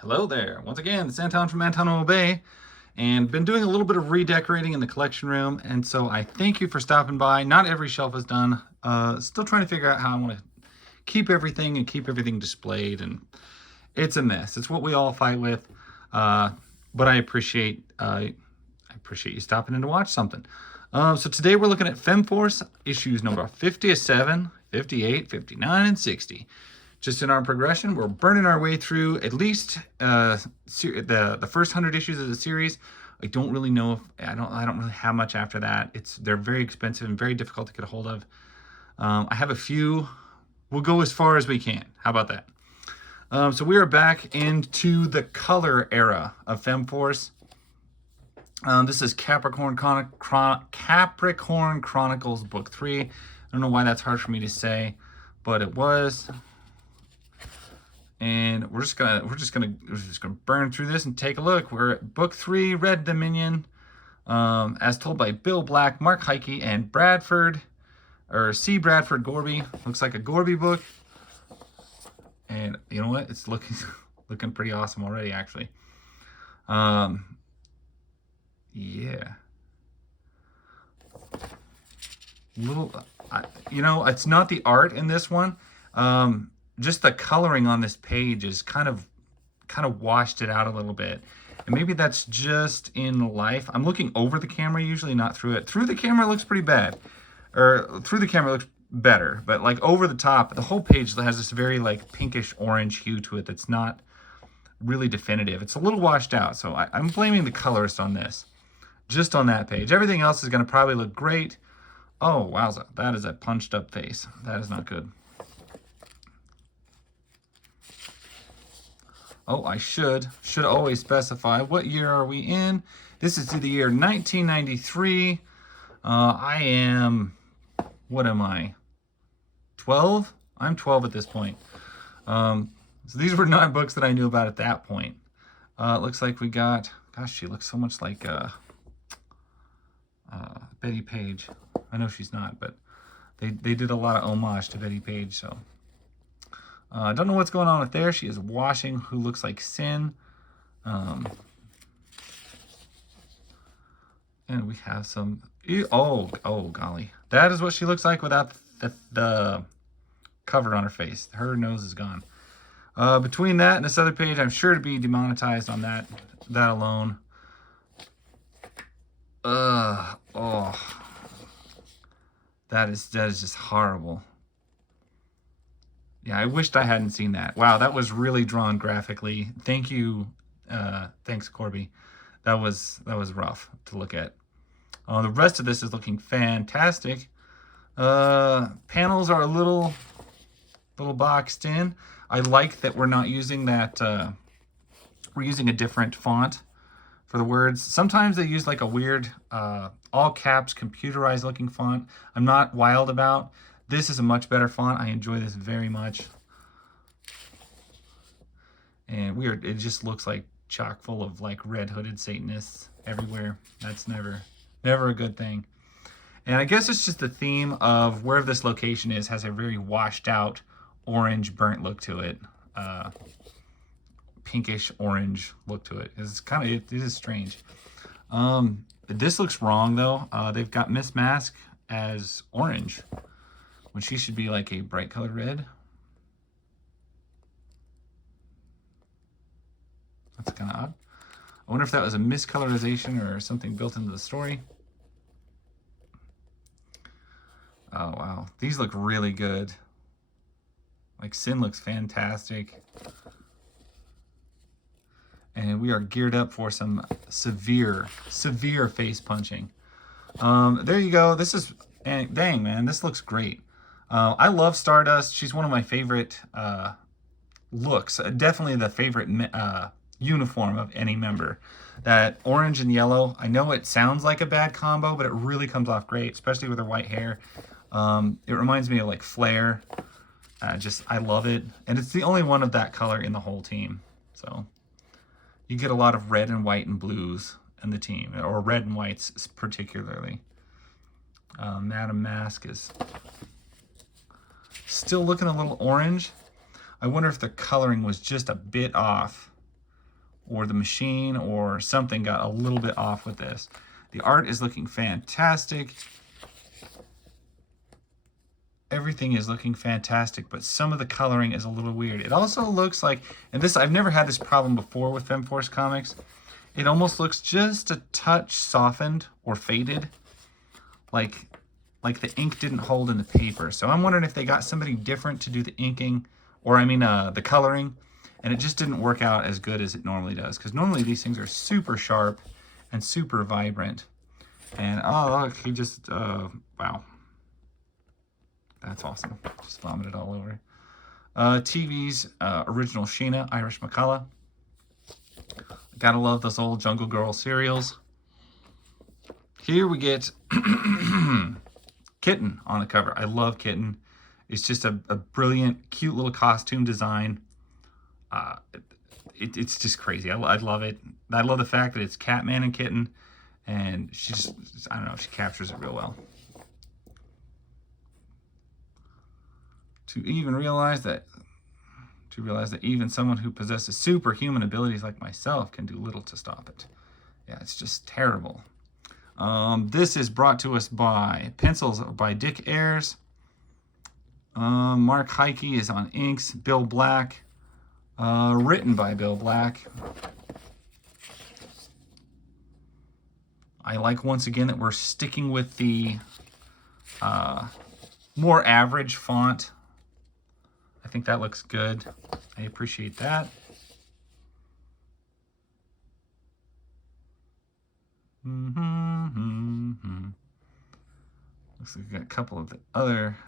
Hello there. Once again, it's Anton from Anton Bay, and been doing a little bit of redecorating in the collection room, and so I thank you for stopping by. Not every shelf is done. Still trying to figure out how I want to keep everything and keep everything displayed, and it's a mess. It's what we all fight with, but I appreciate you stopping in to watch something. So today we're looking at Femforce issues number 57, 58, 59, and 60. Just in our progression, we're burning our way through at least the first 100 issues of the series. I don't really know if I don't really have much after that. They're very expensive and very difficult to get a hold of. I have a few. We'll go as far as we can. How about that? So we are back into the color era of Femforce. This is Capricorn Chronicles Book 3. I don't know why that's hard for me to say, but it was. And we're just gonna burn through this and take a look. We're at Book 3, Red Dominion, as told by Bill Black, Mark Heike, and C. Bradford Gorby. Looks like a Gorby book. And you know what? It's looking pretty awesome already, actually. Yeah. It's not the art in this one. Just the coloring on this page is kind of washed it out a little bit. And maybe that's just in life. I'm looking over the camera usually, not through it. Through the camera it looks pretty bad. Or through the camera it looks better. But like over the top, the whole page has this very like pinkish orange hue to it that's not really definitive. It's a little washed out. So I'm blaming the colorist on this. Just on that page. Everything else is going to probably look great. Oh, wowza. That is a punched up face. That is not good. Oh, I should always specify what year are we in. This is the year 1993. I am, what am I? 12? I'm 12 at this point. So these were not books that I knew about at that point. It looks like we got, gosh, she looks so much like Betty Page. I know she's not, but they did a lot of homage to Betty Page, so. Don't know what's going on with there. She is washing who looks like Sin. And we have some... Oh, golly. That is what she looks like without the cover on her face. Her nose is gone. Between that and this other page, I'm sure to be demonetized on that alone. Oh. That is just horrible. Yeah, I wished I hadn't seen that. Wow, that was really drawn graphically. Thank you. Thanks, Corby. That was rough to look at. The rest of this is looking fantastic. Panels are a little boxed in. I like that we're not using that. We're using a different font for the words. Sometimes they use like a weird all caps computerized looking font. I'm not wild about. This is a much better font. I enjoy this very much. And it just looks like chock full of like red hooded Satanists everywhere. That's never a good thing. And I guess it's just the theme of where this location is has a very washed out orange burnt look to it. Pinkish orange look to it. It is strange. This looks wrong though. They've got Miss Mask as orange, when she should be like a bright colored red. That's kind of odd. I wonder if that was a miscolorization or something built into the story. Oh, wow. These look really good. Like Sin looks fantastic. And we are geared up for some severe face punching. There you go. This is, dang man, this looks great. I love Stardust. She's one of my favorite looks. Definitely the favorite uniform of any member. That orange and yellow, I know it sounds like a bad combo, but it really comes off great, especially with her white hair. It reminds me of like Flair. I love it. And it's the only one of that color in the whole team. So you get a lot of red and white and blues in the team, or red and whites particularly. Madam Mask is still looking a little orange. I wonder if the coloring was just a bit off. or the machine or something got a little bit off with this. The art is looking fantastic. Everything is looking fantastic, but some of the coloring is a little weird. It also looks like, and this, I've never had this problem before with Femforce comics, it almost looks just a touch softened or faded, like the ink didn't hold in the paper. So I'm wondering if they got somebody different to do the inking, or I mean the coloring, and it just didn't work out as good as it normally does, because normally these things are super sharp and super vibrant. And oh look, he just wow, that's awesome. Just vomited all over. TV's original Sheena, Irish McCullough. Gotta love those old Jungle Girl serials. Here we get Kitten on the cover. I love Kitten. It's just a brilliant, cute little costume design. It's just crazy. I love it. I love the fact that it's Catman and Kitten, and she just, I don't know, she captures it real well. To realize that even someone who possesses superhuman abilities like myself can do little to stop it. Yeah, it's just terrible. This is brought to us by pencils by Dick Ayers. Mark Heike is on inks. Bill Black. Written by Bill Black. I like once again that we're sticking with the more average font. I think that looks good. I appreciate that. Looks like we got a couple of the other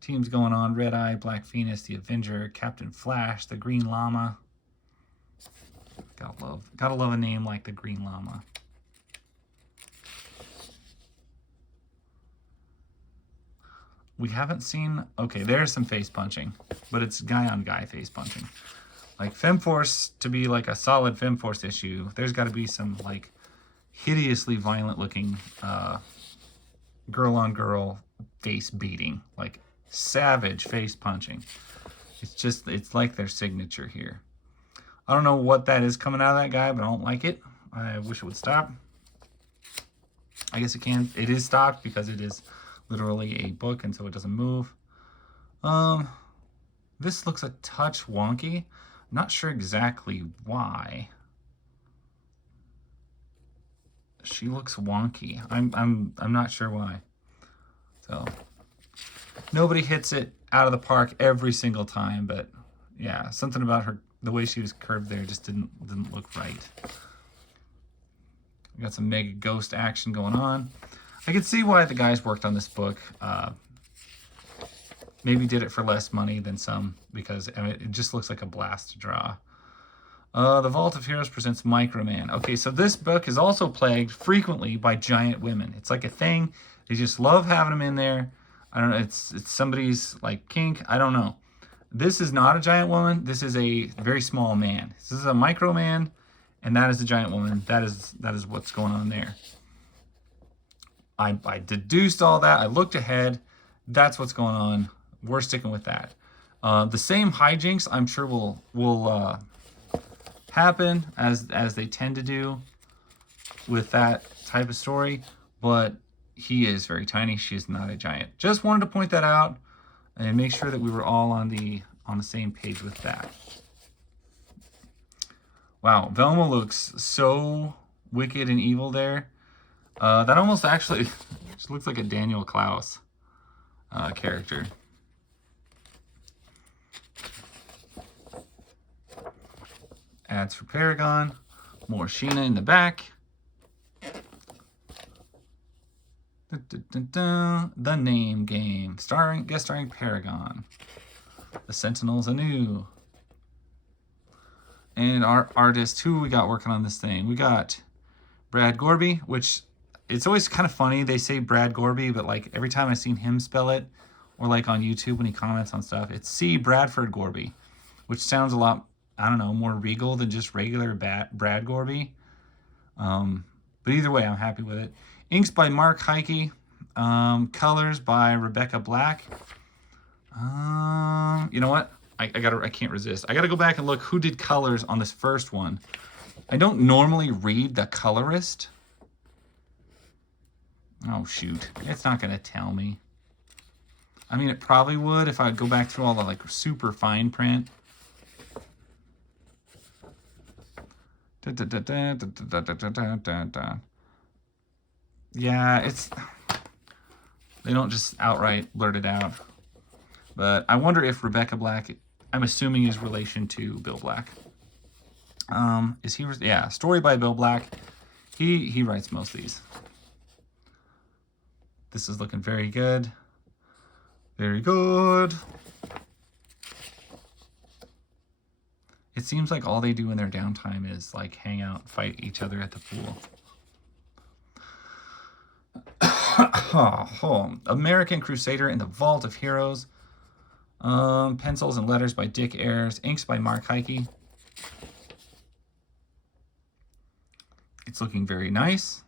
teams going on. Red Eye, Black Phoenix, the Avenger, Captain Flash, the Green Llama. Gotta love a name like the Green Llama. We haven't seen, okay, there's some face punching, but it's guy on guy face punching. Like Femforce, to be like a solid Femforce issue, there's got to be some like hideously violent looking girl on girl face beating, like savage face punching. It's like their signature here. I don't know what that is coming out of that guy, but I don't like it. I wish it would stop. I guess it is stopped because it is literally a book, and so it doesn't move. This looks a touch wonky. I'm not sure exactly why. She looks wonky. I'm not sure why. So nobody hits it out of the park every single time, but yeah, something about her, the way she was curved there, just didn't look right. We got some mega ghost action going on. I can see why the guys worked on this book. Maybe did it for less money than some, because I mean, it just looks like a blast to draw. The Vault of Heroes presents Microman. Okay, so this book is also plagued frequently by giant women. It's like a thing. They just love having them in there. I don't know. It's somebody's like kink. I don't know. This is not a giant woman. This is a very small man. This is a Microman, and that is a giant woman. That is what's going on there. I deduced all that. I looked ahead. That's what's going on. We're sticking with that. The same hijinks, I'm sure, will happen as they tend to do with that type of story. But he is very tiny. She is not a giant. Just wanted to point that out and make sure that we were all on the same page with that. Wow, Velma looks so wicked and evil there. That almost actually just looks like a Daniel Klaus character. Ads for Paragon. More Sheena in the back. The Name Game. Guest starring Paragon. The Sentinels anew. And our artist, who we got working on this thing? We got Brad Gorby, which it's always kind of funny. They say Brad Gorby, but like every time I've seen him spell it, or like on YouTube when he comments on stuff, it's C. Bradford Gorby, which sounds a lot, I don't know, more regal than just regular Brad Gorby. But either way, I'm happy with it. Inks by Mark Heike. Colors by Rebecca Black. You know what? I can't resist. I gotta go back and look who did colors on this first one. I don't normally read the colorist. Oh shoot, it's not gonna tell me. I mean, it probably would if I go back through all the like super fine print. Yeah, it's, they don't just outright blurt it out. But I wonder if Rebecca Black, I'm assuming, is relation to Bill Black. Is he? Yeah, story by Bill Black. He writes most of these. This is looking very good. Very good. It seems like all they do in their downtime is like hang out, fight each other at the pool. American Crusader in the Vault of Heroes. Pencils and letters by Dick Ayers. Inks by Mark Heike. It's looking very nice.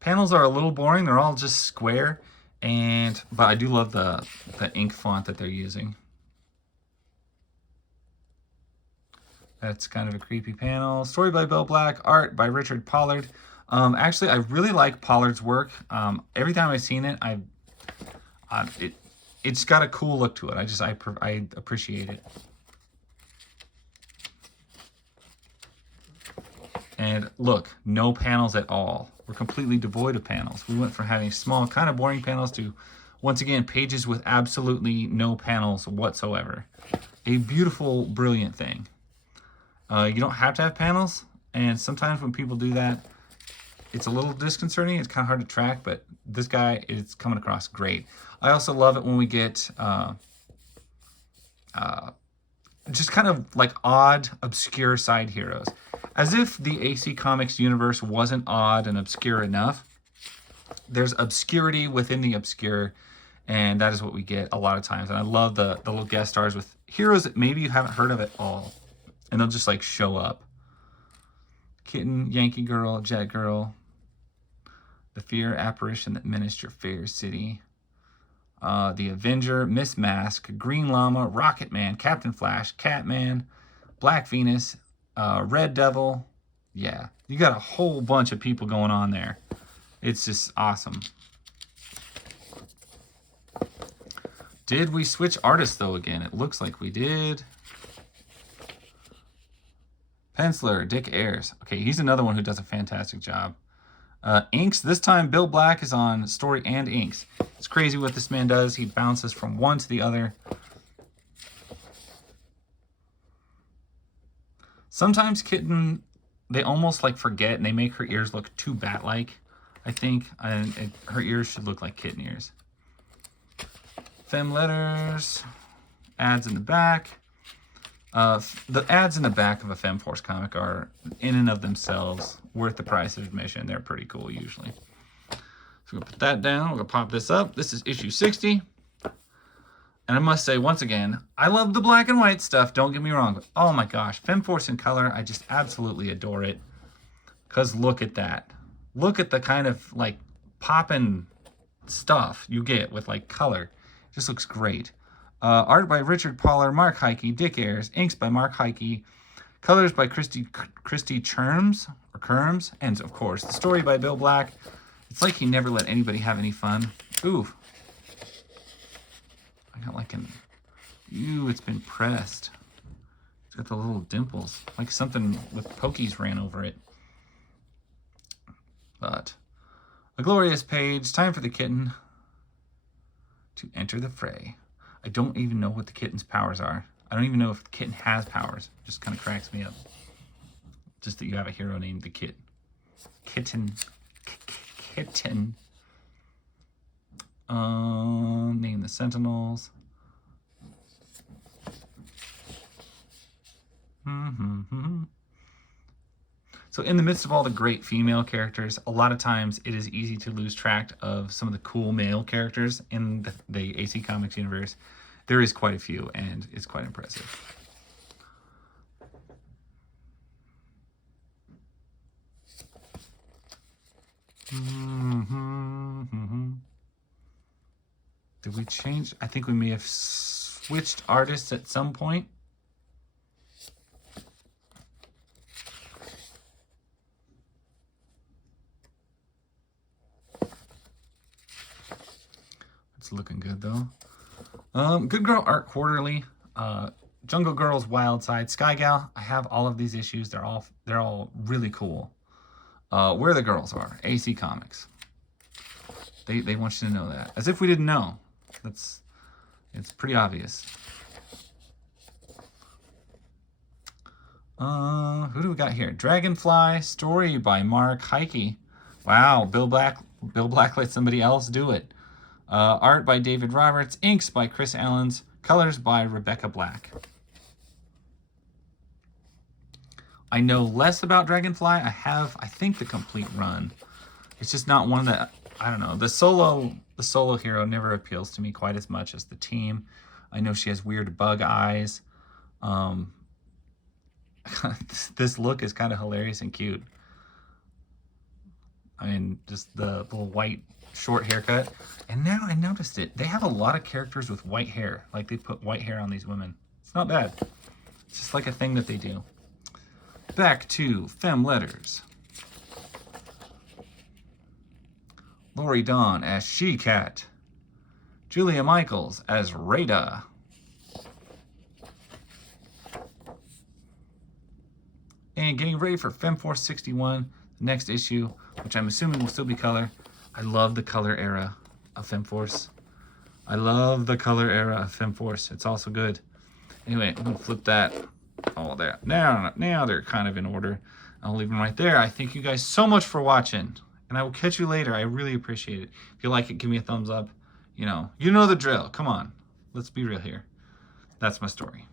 Panels are a little boring. They're all just square. But I do love the ink font that they're using. That's kind of a creepy panel. Story by Bill Black. Art by Richard Pollard. Actually, I really like Pollard's work. Every time I've seen it, it's got a cool look to it. I appreciate it. And look, no panels at all. We're completely devoid of panels. We went from having small, kind of boring panels to, once again, pages with absolutely no panels whatsoever. A beautiful, brilliant thing. You don't have to have panels, and sometimes when people do that, it's a little disconcerting. It's kind of hard to track, but this guy is coming across great. I also love it when we get just kind of like odd, obscure side heroes. As if the AC Comics universe wasn't odd and obscure enough. There's obscurity within the obscure, and that is what we get a lot of times. And I love the little guest stars with heroes that maybe you haven't heard of at all. And they'll just like show up. Kitten, Yankee Girl, Jet Girl. The Fear Apparition that menaced your fair city. The Avenger, Miss Mask, Green Llama, Rocket Man, Captain Flash, Catman, Black Venus, Red Devil. Yeah, you got a whole bunch of people going on there. It's just awesome. Did we switch artists though again? It looks like we did. Penciler, Dick Ayers. Okay, he's another one who does a fantastic job. Inks, this time Bill Black is on story and inks. It's crazy what this man does. He bounces from one to the other. Sometimes Kitten, they almost like forget and they make her ears look too bat-like, I think. And her ears should look like kitten ears. Fem letters, ads in the back. The ads in the back of a Femforce comic are, in and of themselves, worth the price of admission. They're pretty cool, usually. So we'll put that down. We're going to pop this up. This is issue 60. And I must say, once again, I love the black and white stuff. Don't get me wrong. But oh my gosh, Femforce in color, I just absolutely adore it. Because look at that. Look at the kind of, like, poppin' stuff you get with, like, color. It just looks great. Art by Richard Pollard, Mark Heike, Dick Ayers. Inks by Mark Heike. Colors by Christy Cherms, and of course, the story by Bill Black. It's like he never let anybody have any fun. Ooh. I got like an... Ooh, it's been pressed. It's got the little dimples. Like something with pokies ran over it. But a glorious page. Time for the kitten to enter the fray. I don't even know what the kitten's powers are. I don't even know if the kitten has powers. It just kind of cracks me up. Just that you have a hero named the Kitten. Kitten. Name the Sentinels. So in the midst of all the great female characters, a lot of times it is easy to lose track of some of the cool male characters in the AC Comics universe. There is quite a few, and it's quite impressive. Did we change? I think we may have switched artists at some point. It's looking good though. Good Girl Art Quarterly, Jungle Girls Wild Side, Sky Gal. I have all of these issues. They're all really cool. Where the Girls Are, AC Comics. They want you to know that. As if we didn't know. It's pretty obvious. Who do we got here? Dragonfly, story by Mark Heike. Wow, Bill Black let somebody else do it. Art by David Roberts, inks by Chris Allens, colors by Rebecca Black. I know less about Dragonfly. I think, the complete run. It's just not one that, I don't know. The solo hero never appeals to me quite as much as the team. I know she has weird bug eyes. This look is kind of hilarious and cute. I mean, just the little white short haircut. And now I noticed it. They have a lot of characters with white hair. Like, they put white hair on these women. It's not bad. It's just like a thing that they do. Back to Femme Letters. Lori Dawn as She-Cat. Julia Michaels as Rada. And getting ready for Femforce 61, the next issue, which I'm assuming will still be color. I love the color era of Femforce. I love the color era of Femforce. It's also good. Anyway, I'm going to flip that. Oh, there. Now they're kind of in order. I'll leave them right there. I thank you guys so much for watching, and I will catch you later. I really appreciate it. If you like it, give me a thumbs up. You know the drill. Come on. Let's be real here. That's my story.